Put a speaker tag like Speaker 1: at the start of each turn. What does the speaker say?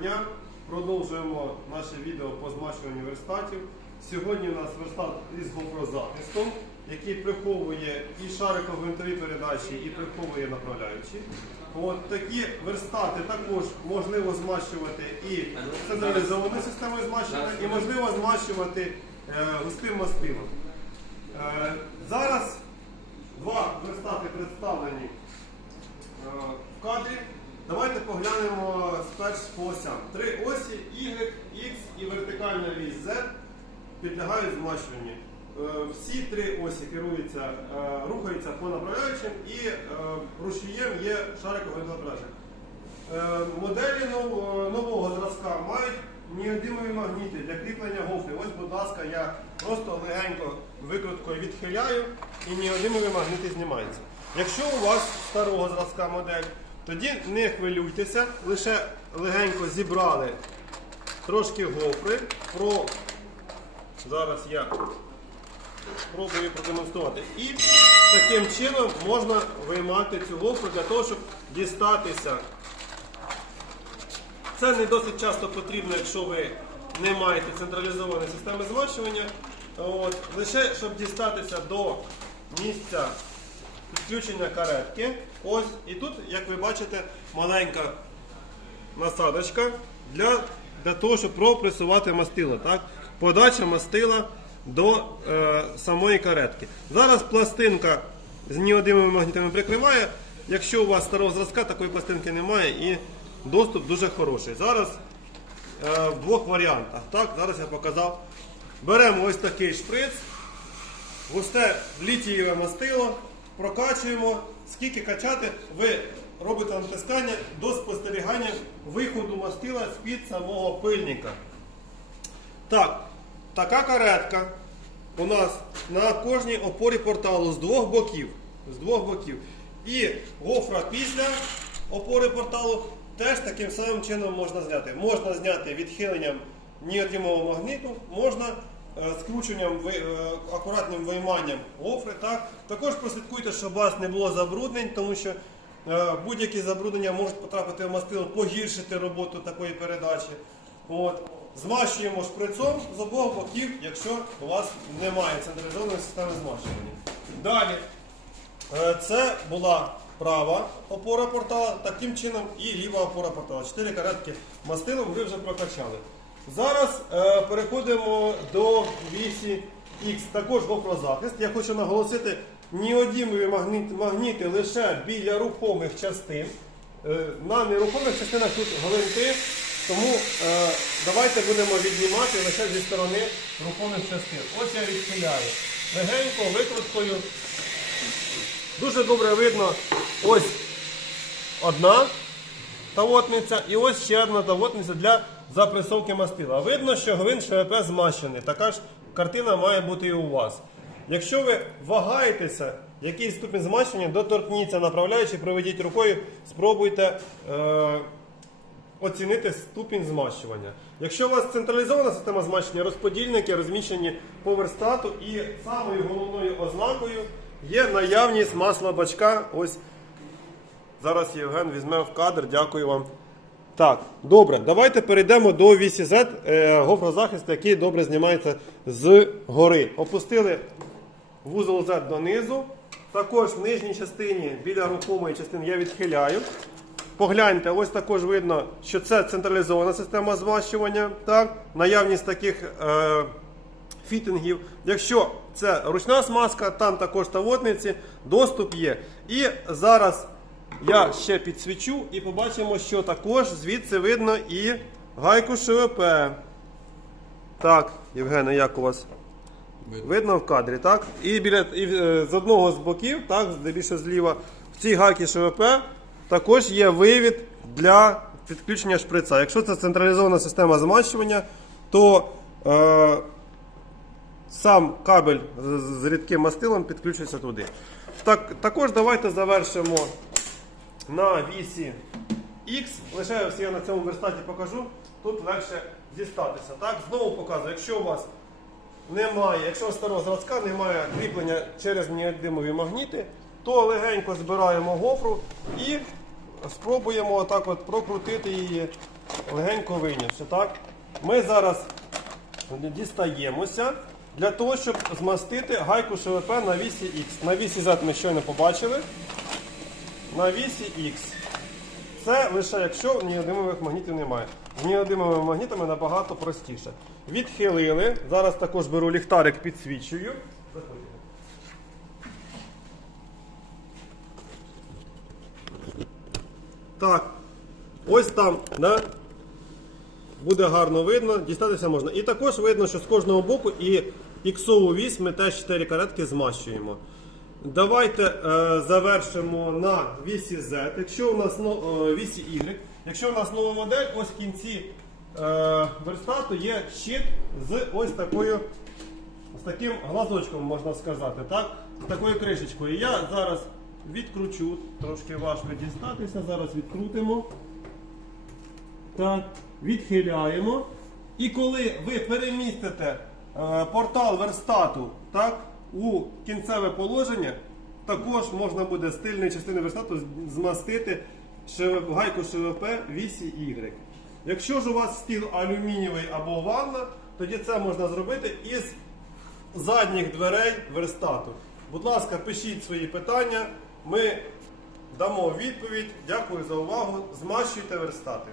Speaker 1: дня. Продовжуємо наше відео по змащуванню верстатів. Сьогодні у нас верстат із гофрозахистом, який приховує і шариково-винтові передачі, і приховує направляючі. От такі верстати також можливо змащувати і централізованою системою змащення, і можливо змащувати е, густим мастилом. Е, зараз два верстати представлені е, в кадрі. Давайте поглянемо спершу по осям. Три осі Y, X і вертикальна вісь Z підлягають змащуванню. Е, Всі три осі керуються, е, рухаються по направляючим і е, рушієм є шариковий направляючий. Е, Моделі нового зразка мають неодимові магніти для кріплення гофри. Ось, будь ласка, я просто легенько викруткою відхиляю і неодимові магніти знімаються. Якщо у вас старого зразка модель, тоді не хвилюйтеся, лише легенько зібрали трошки гофри. Зараз я спробую продемонструвати. І таким чином можна виймати цю гофру для того, щоб дістатися це не досить часто потрібно, якщо ви не маєте централізованої системи змащування. От, лише щоб дістатися до місця підключення каретки. Ось, і тут, як ви бачите, маленька насадочка для, для того, щоб пропресувати мастило. Так? Подача мастила до е, самої каретки. Зараз пластинка з неодимими магнітами прикриває. Якщо у вас старого зразка, такої пластинки немає і доступ дуже хороший. Зараз е, в двох варіантах. Так, зараз я показав. Беремо ось такий шприц, густе літієве мастило, прокачуємо. Скільки качати, ви робите натискання до спостерігання виходу мастила з-під самого пильника. Так, така каретка у нас на кожній опорі порталу з двох боків. З двох боків. І гофра після опори порталу теж таким самим чином можна зняти. Можна зняти відхиленням неодимового магніту, можна е, скрученням, е, акуратним вийманням гофри. Так? Також прослідкуйте, щоб у вас не було забруднень, тому що е, будь-які забруднення можуть потрапити в мастило, погіршити роботу такої передачі. От. Змащуємо шприцом з обох боків, якщо у вас немає централізованої системи змащування. Далі. Е, Це була права опора портала, таким чином і ліва опора портала. Чотири каретки мастилом ви вже прокачали. Зараз е, переходимо до вісі X, також гофрозахист. Я хочу наголосити, неодімові магніти, магніти лише біля рухомих частин. Е, на нерухомих частинах тут гвинти, тому е, давайте будемо віднімати лише зі сторони рухомих частин. Ось я відхиляю. Легенько, викруткою. Дуже добре видно ось одна тавотниця і ось ще одна тавотниця для запресовки мастила. Видно, що гвинт ШВП змащений. Така ж картина має бути і у вас. Якщо ви вагаєтеся, який ступінь змащення, доторкніться направляючи, проведіть рукою, спробуйте е, оцінити ступінь змащування. Якщо у вас централізована система змащення, розподільники розміщені по верстату і самою головною ознакою є наявність масла бачка. Ось зараз Євген візьме в кадр. Дякую вам. Так, добре, давайте перейдемо до вісі Z е, гофрозахисту, який добре знімається з гори. Опустили вузол Z донизу. Також в нижній частині біля рухомої частини я відхиляю. Погляньте, ось також видно, що це централізована система змащування. Так? Наявність таких е, фітингів. Якщо це ручна смазка, там також тавотниці, доступ є. І зараз я ще підсвічу і побачимо, що також звідси видно і гайку ШВП. Так, Євгене, як у вас? Видно в кадрі, так? І біля і е, з одного з боків, так, більше зліва, в цій гайці ШВП також є вивід для підключення шприца. Якщо це централізована система змащування, то е, сам кабель з, рідким мастилом підключується туди. Так, також давайте завершимо на вісі X. Лише я на цьому верстаті покажу. Тут легше дістатися. Так, знову показую, якщо у вас немає, якщо старого зразка немає кріплення через неодимові магніти, то легенько збираємо гофру і спробуємо отак от прокрутити її легенько вийнявши, так? Ми зараз дістаємося для того, щоб змастити гайку ШВП на вісі Х. На вісі Z ми щойно побачили. На вісі Х. Це лише якщо неодимових магнітів немає. З неодимовими магнітами набагато простіше. Відхилили. Зараз також беру ліхтарик, підсвічую. Так. Ось там, да? Буде гарно видно, дістатися можна. І також видно, що з кожного боку і іксову вісь ми теж 4 каретки змащуємо. Давайте е, завершимо на вісі Z. Якщо у нас е, вісі Y, якщо у нас нова модель, ось в кінці е, верстату є щит з ось такою з таким глазочком, можна сказати, так? З такою кришечкою. Я зараз відкручу, трошки важко дістатися, зараз відкрутимо. Так, відхиляємо. І коли ви перемістите е, портал верстату так, у кінцеве положення, також можна буде з тильної частини верстату змастити гайку ШВП вісі Y. Якщо ж у вас стіл алюмінієвий або ванна, тоді це можна зробити із задніх дверей верстату. Будь ласка, пишіть свої питання. Ми дамо відповідь. Дякую за увагу. Змащуйте верстати.